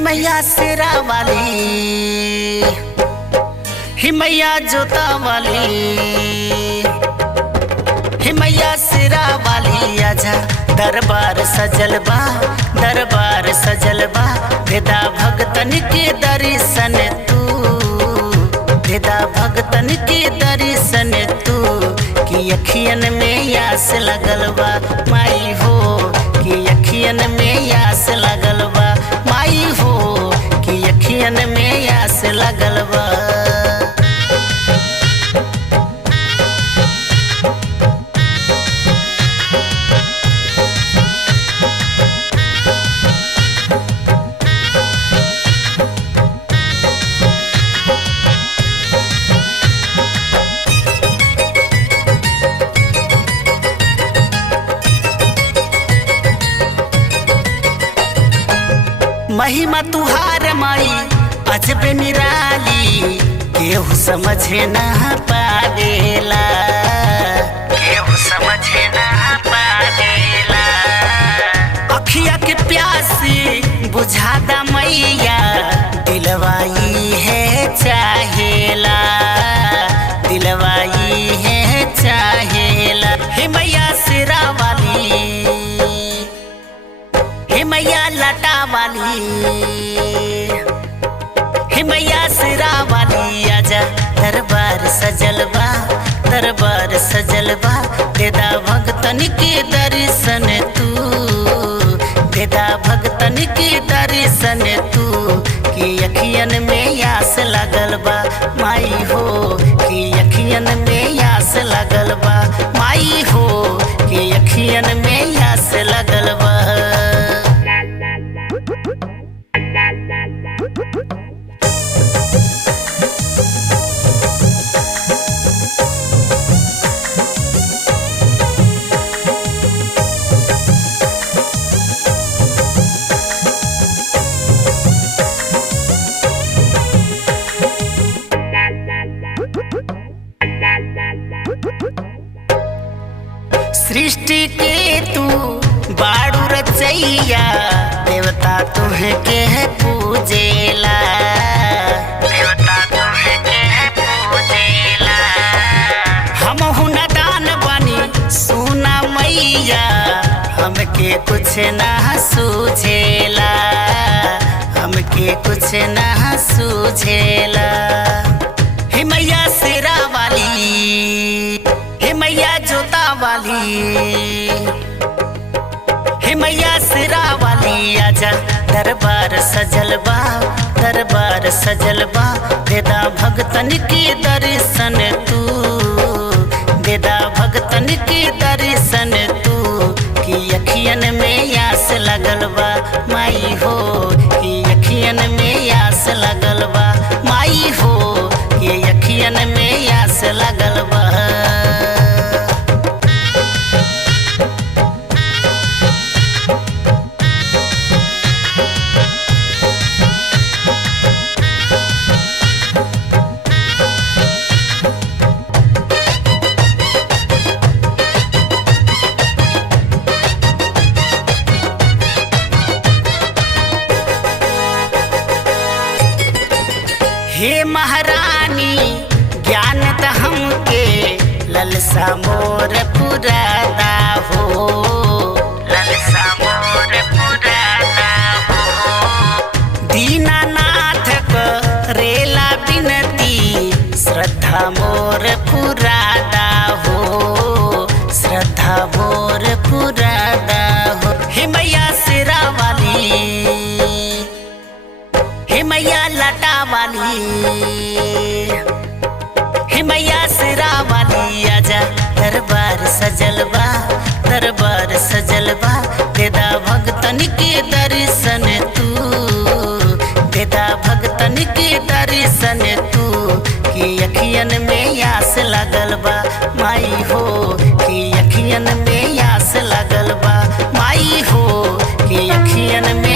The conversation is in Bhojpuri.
मैया शेरा वाली, हे मैया जोता वाली, हे मैया शेरा वाली आजा। दरबार सजल बा, दरबार सजल बा, भेदा भगतन के दर्शन तू, भेदा भगतन के दर्शन तू। कि अखियन में आस लगल बा माई हो, कि अखियन में आस लगल बा माई हो, कि अखियन में आस लगल बा। महिमा तुहार माई अजब निराली, केहू समझे ना पावेला, केहू समझे ना पावेला। अखिया के प्यासी बुझादा मैया, दिलवाई है चाहेला, दिलवाई है चाहेला। हे मैया शेरा वाली, हे मैया लटा वाली, हे मैया शेरा वाली आजा। दरबार सजल बा, दरबार सजल बा, देदा भगतन के दर्शन तू, देदा भगतन के दर्शन तू। कि अखियन में आस लगल बा माई हो, कि अखियन में आस लगल बा माई हो, कि अखियन में आस लगल बा। सृष्टि के तू बाड़ू रचैया, देवता तुहे के पूजेला, देवता तुहे के पूजेला। हमहु नदान बनी सुना मैया, हमके कुछ ना सूझेला, हमके कुछ ना सूझेला। हे मैया शेरा वाली, हे मैया जोता वाली, हे मैया शेरा वाली आजा। दरबार सजल बा, दरबार सजल बा, देदा भगतन के दर्शन तू, देदा भगतन के दर्शन तू। कि अखियन में आस लगल बा माई हो, कि अखियन में आस लगल बा माई हो, कि अखियन में आस लगल बा। हे महारानी ज्ञान त हमके ललसा मोर पुरादा हो, ललसा मोर पुरादा हो। दीनानाथ करेला बिनती, श्रद्धा मोर पुरादा हो, श्रद्धा मोर पुरादा हो। हे मैया शेरा वाली, हे मैया लटा वाली, हे मैया शेरा वाली आजा। दरबार सजल बा, दरबार सजल बा, देदा भगतन के दर्शन तू, देदा भगतन के दर्शन तू। कि अखियन में आस लगल बा माई हो, कि अखियन में आस लगल बा माई हो, कि अखियन में